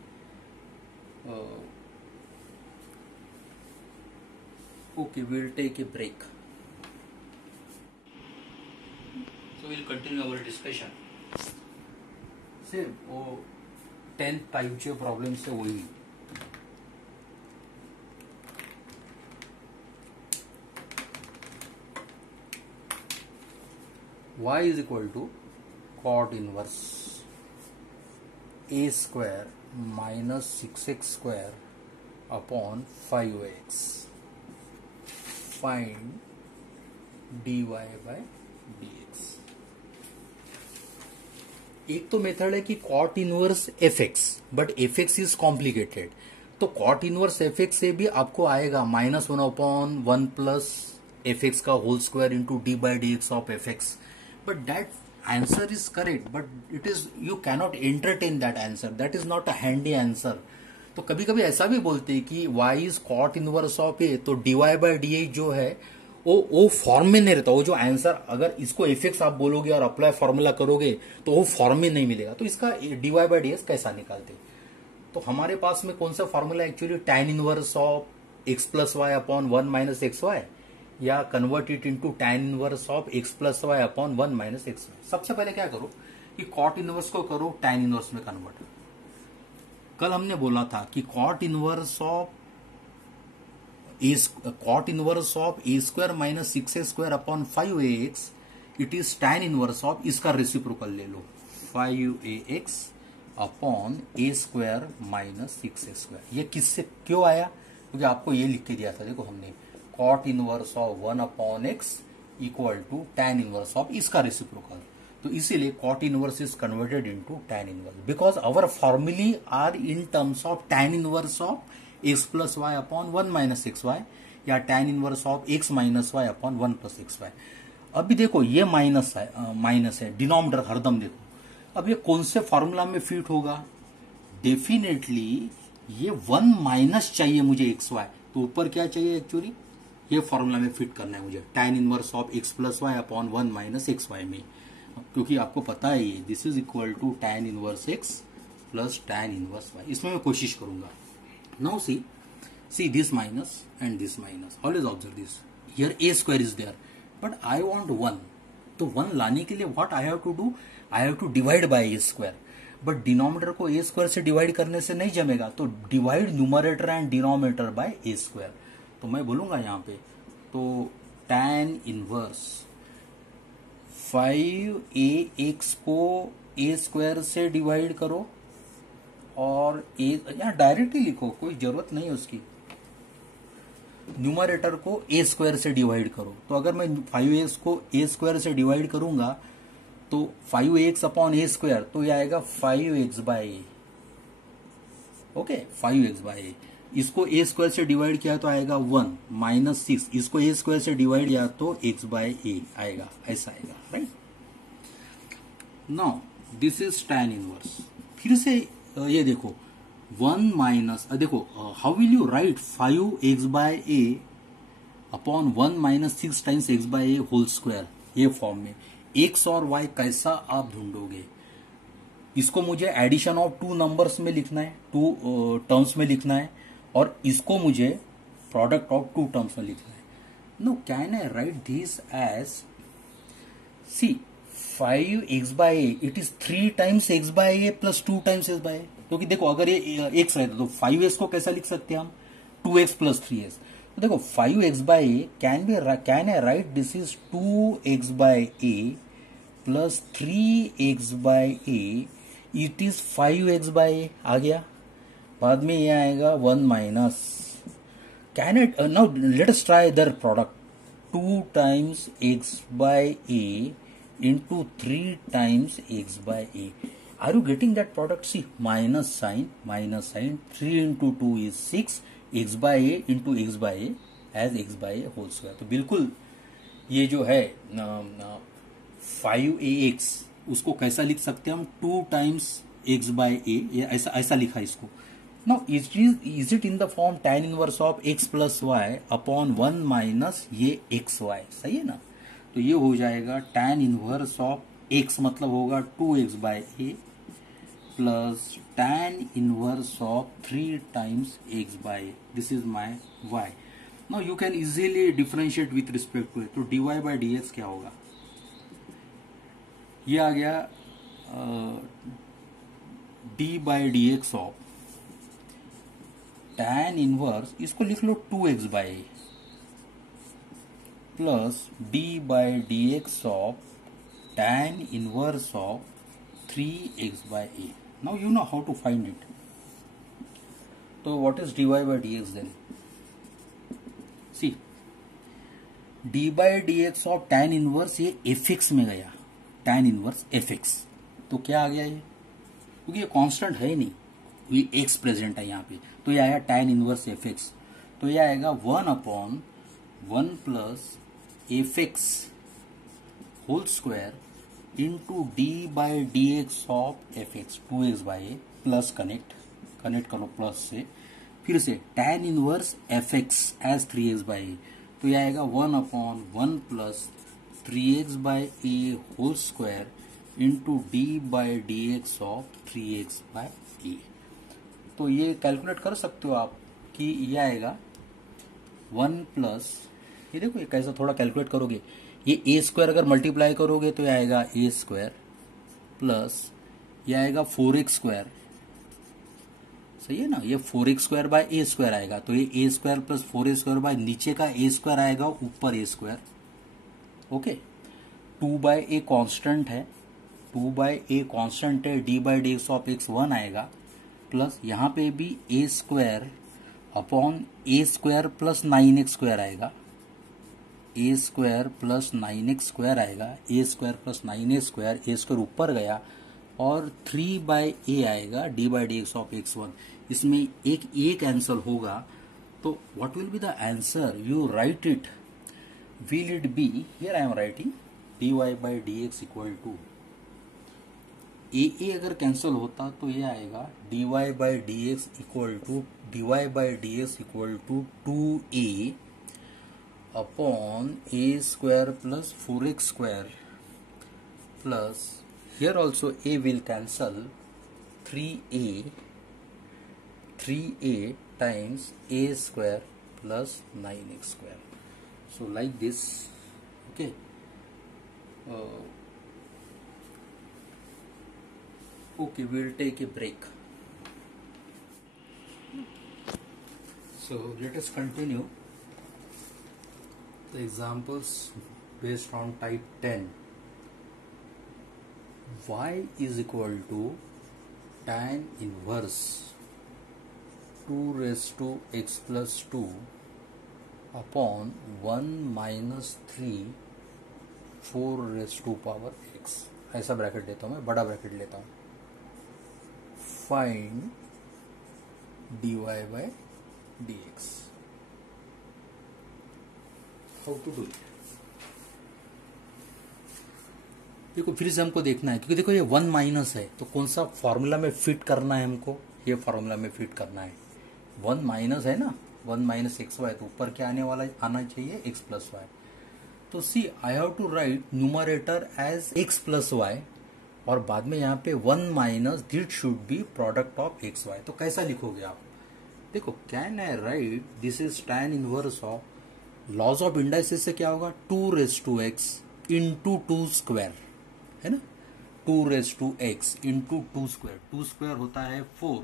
okay, we'll take a break. So we'll continue our discussion. से वो 10th टाइपचे problem से वही. y is equal to cot inverse a square minus 6x square upon 5x. Find dy by dx. एक तो method है कि cot inverse fx, but fx is complicated. तो cot inverse fx से भी आपको आएगा -1 अपॉन 1 प्लस एफ एक्स का whole square into d by d x of f x. But that answer is correct, but it is you cannot entertain that answer. That is not a handy answer. तो कभी कभी ऐसा भी बोलते हैं कि y is cot inverse of a, तो dy by D जो है वो फॉर्म में नहीं रहता. वो जो आंसर, अगर इसको एफ एक्स आप बोलोगे और अप्लाई फॉर्मूला करोगे तो वो फॉर्म में नहीं मिलेगा. तो इसका dy बाई डी कैसा निकालते? तो हमारे पास में कौन सा formula actually, tan inverse of x plus y upon 1 minus x y, या convert it into tan inverse of x plus y upon 1 minus x y. सबसे पहले क्या करो कि कॉट इनवर्स को करो tan इनवर्स में कन्वर्ट. कल हमने बोला था कि cot inverse of a square minus 6a square upon 5ax it is tan inverse of, इसका रेसिप्रोकल ले लो, 5ax upon a square minus 6a square. ये किससे क्यों आया? क्योंकि आपको ये लिख के दिया था, देखो हमने cot inverse of 1 upon x equal to tan inverse of इसका रेसिप्रोकल. तो इसीलिए cot inverse is converted into tan inverse, because our formulae are in terms of tan inverse of x plus y upon 1 minus x y, या tan inverse of x minus y upon 1 plus x y. अभी देखो ये minus है denominator हरदम. देखो अब ये कौन से फॉर्मूला में फिट होगा? डेफिनेटली ये 1 माइनस चाहिए मुझे एक्स वाई, तो ऊपर क्या चाहिए एक्चुअली, ये फॉर्मूला में फिट करना है मुझे, tan inverse of x plus y upon 1 minus x y में. क्योंकि आपको पता है ये this is equal to tan inverse x plus tan inverse y. इसमें मैं कोशिश करूंगा. Now see this minus and this minus, always observe this, here a square is there but I want 1. तो 1 लाने के लिए what I have to do, I have to divide by a square. But denominator को a square से divide करने से नहीं जमेगा, तो divide numerator and denominator by a square. तो मैं बोलूंगा यहाँ पे, तो tan इनवर्स 5ax को a स्क्वायर से डिवाइड करो, और यहाँ डायरेक्टली लिखो, कोई जरूरत नहीं है उसकी. न्यूमरेटर को a स्क्वायर से डिवाइड करो. तो अगर मैं 5ax को a स्क्वायर से डिवाइड करूंगा तो 5ax अपॉन a स्क्वायर, तो ये आएगा 5x by a. Okay, 5x by a. इसको a स्क्वायर से डिवाइड किया तो आएगा 1 माइनस 6. इसको a स्क्वायर से डिवाइड किया तो x बाय a आएगा, ऐसा आएगा, right. Now this is tan inverse. फिर से ये देखो 1 माइनस, देखो how will you write 5x by a upon 1 minus 6 times x by a whole square, ये फॉर्म में. x और y कैसा आप ढूंढोगे? इसको मुझे एडिशन ऑफ 2 नंबर्स में लिखना है, 2 टर्म्स में लिखना है, और इसको मुझे प्रोडक्ट ऑफ 2 टर्म्स में लिखना है. No, can I write this as, see 5x by a it is 3 times x by a plus 2 times x by a. क्योंकि देखो अगर ये x रहता तो 5x को कैसा लिख सकते हैं हम, 2x प्लस 3x. तो देखो 5x by a can I write this is 2x by a plus 3x by a, it is 5x by a आ गया. बाद में ये आएगा 1 minus, can it, now let us try there product, 2 times x by a into 3 times x by a. Are you getting that product? See, minus sign, 3 into 2 is 6, x by a into x by a as x by a whole square. तो बिल्कुल ये जो है 5ax, उसको कैसा लिख सकते हैं हम, 2 टाइम्स x by a, ये ऐसा लिखा इसको. Now is it in the form tan inverse of x plus y upon 1 minus ये xy, सही है ना. तो ये हो जाएगा tan इनवर्स ऑफ x, मतलब होगा 2x by a plus tan inverse of 3 times x by a. This is my y. Now you can easily differentiate with respect to it. तो dy बाय dx क्या होगा, ये आ गया d by dx of tan inverse, इसको लिख लो 2x by a plus d by dx of tan inverse of 3x by a. Now you know how to find it. तो what is dy by dx then? See, d by dx of tan inverse, ये fx में गया, tan inverse fx. तो क्या आ गया ये, क्योंकि ये कांस्टेंट है नहीं, ये x प्रेजेंट है यहाँ पे, तो ये आया tan इनवर्स fx. तो ये आएगा 1 upon 1 plus f x whole square into d by d x of f x 2x by a plus connect करो प्लस से, फिर से tan inverse f x as 3x by a, तो यह आएगा 1/1 plus 3x by a whole square into d by d x of 3x by a. तो ये calculate कर सकते हो आप कि ये आएगा 1 प्लस, ये देखो ये कैसा थोड़ा कैलकुलेट करोगे, ये ए स्क्वायर अगर मल्टीप्लाई करोगे तो ये आएगा ए स्क्वायर प्लस ये आएगा 4x स्क्वायर, सही है ना, ये 4x square by A square आएगा, तो ये a square plus 4a square by नीचे का ए स्क्वायर आएगा ऊपर a square. Okay, 2 by a constant है, 2 बाय ए कॉन्स्टेंट है, d by d x of x 1 आएगा, प्लस यहाँ पे भी a square upon a square plus 9x square आएगा, a square plus 9x square आएगा, a square plus 9a square, a square ऊपर गया और 3 बाई ए आएगा D by d x of x1। इसमें एक आंसर होगा, तो what will be the answer, you write it, will it be, here I am writing dy by d x equal to a अगर cancel होता तो ये आएगा dy by d x equal to dy by d x equal to 2a upon a square plus 4x square plus here also a will cancel 3a times a square plus 9x square. So like this, okay. Okay, we'll take a break. So let us continue the examples based on type 10. Y is equal to tan inverse 2 raised to x plus 2 upon 1 minus 3 4 raised to power x, ऐसा bracket लेता हूँ मैं, बड़ा bracket लेता हूँ। Find dy by dx, how to do it. देखो फिर से हमको देखना है, क्योंकि देखो ये 1 माइनस है, तो कौन सा फॉर्मूला में फिट करना है हमको, ये फॉर्मूला में फिट करना है। 1 माइनस है ना, 1 माइनस एक्स वाई, तो ऊपर क्या आना चाहिए x प्लस वाई। तो see I have to write numerator as x plus y, और बाद में यहाँ पे 1 minus that should be product of x y. तो कैसा लिखोगे आप, देखो can I write this is tan inverse of laws of indices से क्या होगा 2 raise to x into 2 square, है ना, 2 raise to x into 2 square, 2 square होता है 4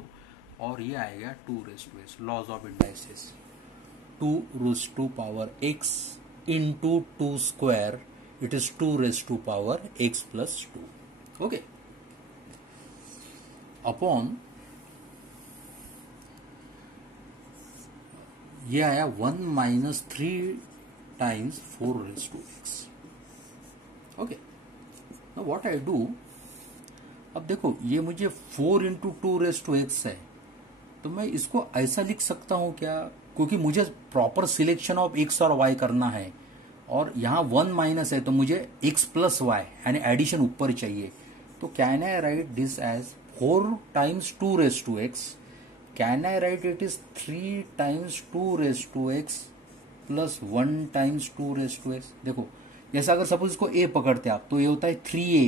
और ये आएगा 2 raise to x, laws of indices 2 raise to power x into 2 square, it is 2 raise to power x plus 2, okay, upon ये आया 1 minus 3 times 4 raise to x, okay. Now what I do, अब देखो ये मुझे 4 into 2 raise to x है, तो मैं इसको ऐसा लिख सकता हूं क्या, क्योंकि मुझे प्रॉपर सिलेक्शन ऑफ एक्स और वाई करना है, और यहाँ 1 माइनस है तो मुझे एक्स प्लस वाई यानी एडिशन ऊपर चाहिए। तो can I write this as 4 times 2 raise to x, can I write it is 3 times 2 raise to x plus 1 times 2 raise to x. देखो जैसा अगर सपोज इसको a पकड़ते आप तो ये होता है 3a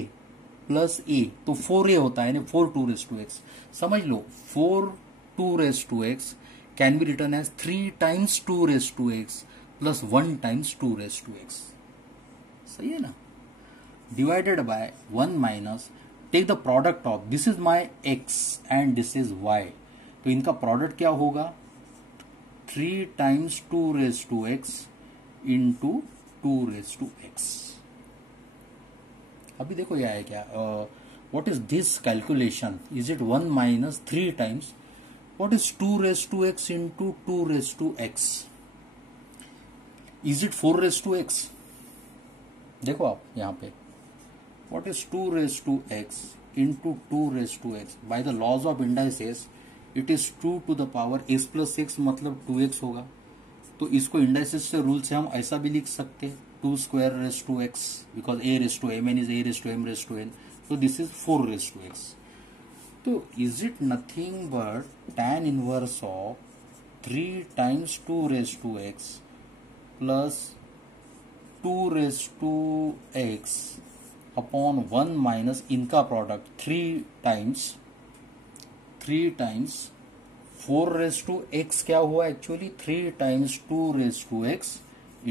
प्लस a, तो 4a होता है, यानी 4 2 रेज टू एक्स। समझ लो 4 2 raise to x can be written as 3 times 2 raise to x plus 1 times 2 raise to x, सही है ना, divided by 1 minus, take the product of this is my x and this is y, तो इनका product क्या होगा 3 times 2 raise to x into 2 raise to x. अभी देखो यह है क्या, what is this calculation, is it 1 minus 3 times, what is 2 raise to x into 2 raise to x, is it 4 raise to x. देखो आप यहाँ पे what is 2 raise to x into 2 raise to x, by the laws of indices it is 2 to the power x plus x, मतलब 2x होगा। तो इसको indices से rule से हम ऐसा भी लिख सकते हैं 2 square raised to x, because a raised to mn is a raised to m raised to n. So this is 4 raised to x. So is it nothing but tan inverse of 3 times 2 raised to x plus 2 raised to x upon 1 minus इनका product 3 times 4 raised to x क्या हुआ actually 3 times 2 raised to x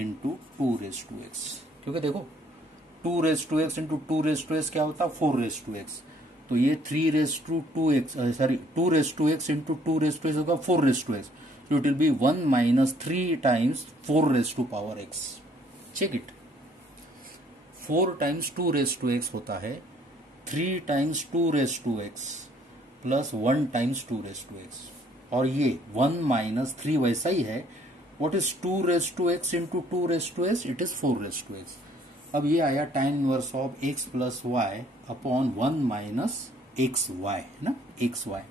into 2 raised to x, क्योंकि देखो 2 raised to x into 2 raised to x क्या होता है 4 raised to x, तो ये 3 raised to 2x 2 raised to x into 2 raised to x होगा 4 raised to x, so it will be 1 minus 3 times 4 raised to power x. check it, 4 times 2 raised to x होता है 3 times 2 raised to x plus 1 times 2 raised to x, और ये 1 minus 3 वैसा ही है. what is 2 raised to x into 2 raised to x? it is 4 raised to x. अब ये आया tan inverse of x plus y upon 1 minus x y है ना, x y.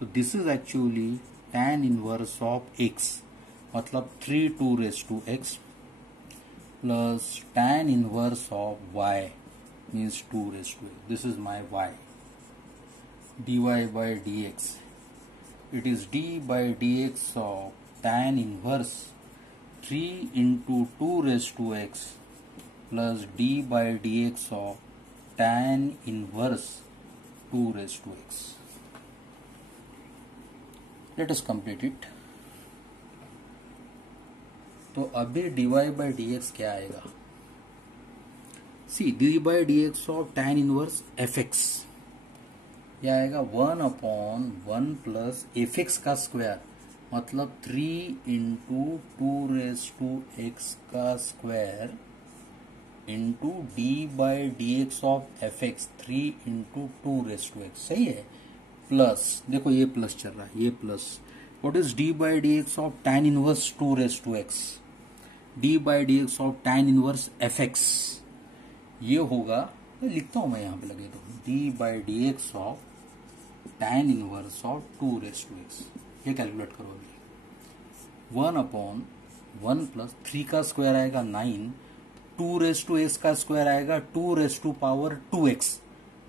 तो this is actually tan inverse of x, मतलब 3 2 raised to x plus tan inverse of y means 2 raised to x. This is my y. dy by dx. It is d by dx of tan inverse 3 into 2 raised to x plus d by dx of tan inverse 2 raised to x. Let us complete it. तो अभी dy by dx क्या आएगा? See dy by dx of tan inverse fx क्या आएगा 1 upon 1 plus fx का square, मतलब 3 into 2 raise to x का square into d by d x of fx 3 into 2 raise to x. सही है, plus देखो ये प्लस चल रहा है, ये plus. What is d by d x of tan inverse 2 raise to x? D by d x of tan inverse fx ये होगा, लिखता हूं मैं यहां पे लगे तो d by d x of tan inverse of 2 raise to x. ये कैलकुलेट करो अभी. 1 अपॉन 1 प्लस 3 का स्क्वायर आएगा 9, 2 रेज टू x का स्क्वायर आएगा 2 रेज टू पावर 2x,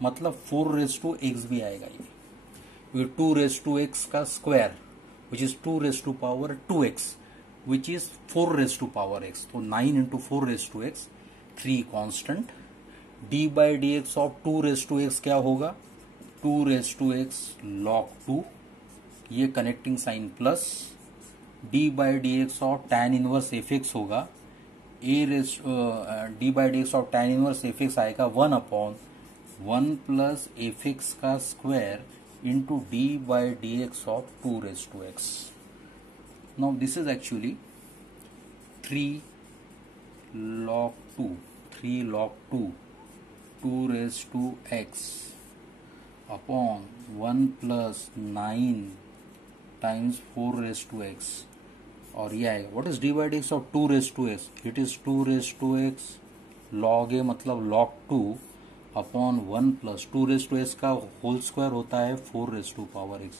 मतलब 4 रेज टू x भी आएगा. ये 2 रेज टू x का square which is 2 raise to power 2x which is 4 raised to power x. तो 9 into 4 raised to x, 3 constant. d by dx of 2 raised to x क्या होगा 2 raised to x log 2, ये connecting sign plus. d by dx of tan inverse fx होगा a raised d by dx of tan inverse fx आएगा 1 upon 1 plus fx का square into d by dx of 2 raised to x. Now this is actually 3 log 2, 3 log 2, 2 raised to x upon 1 plus 9 times 4 raised to x, और ये आएगा. what is d by dx of 2 raised to x? it is 2 raised to x log a, मतलब log 2 upon 1 plus 2 raised to x का whole square होता है 4 raised to power x.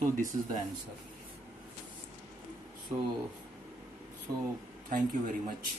so this is the answer. So thank you very much.